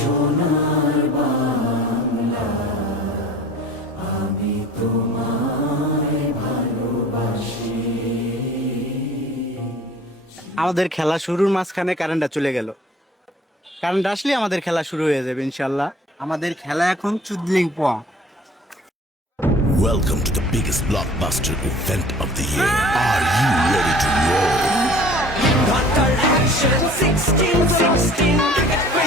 সোনার বাংলা, আমি তোমায় ভালোবাসি। আমাদের খেলা শুরুর মাঝখানে কারেন্টটা চলে গেল। কারেন্ট আসলে আমাদের খেলা শুরু হয়ে যাবে ইনশাল্লাহ। আমাদের খেলা এখন চুদলিং পোয়া। Welcome to the biggest blockbuster event of the year. Are you ready to roll? Action 16, 16.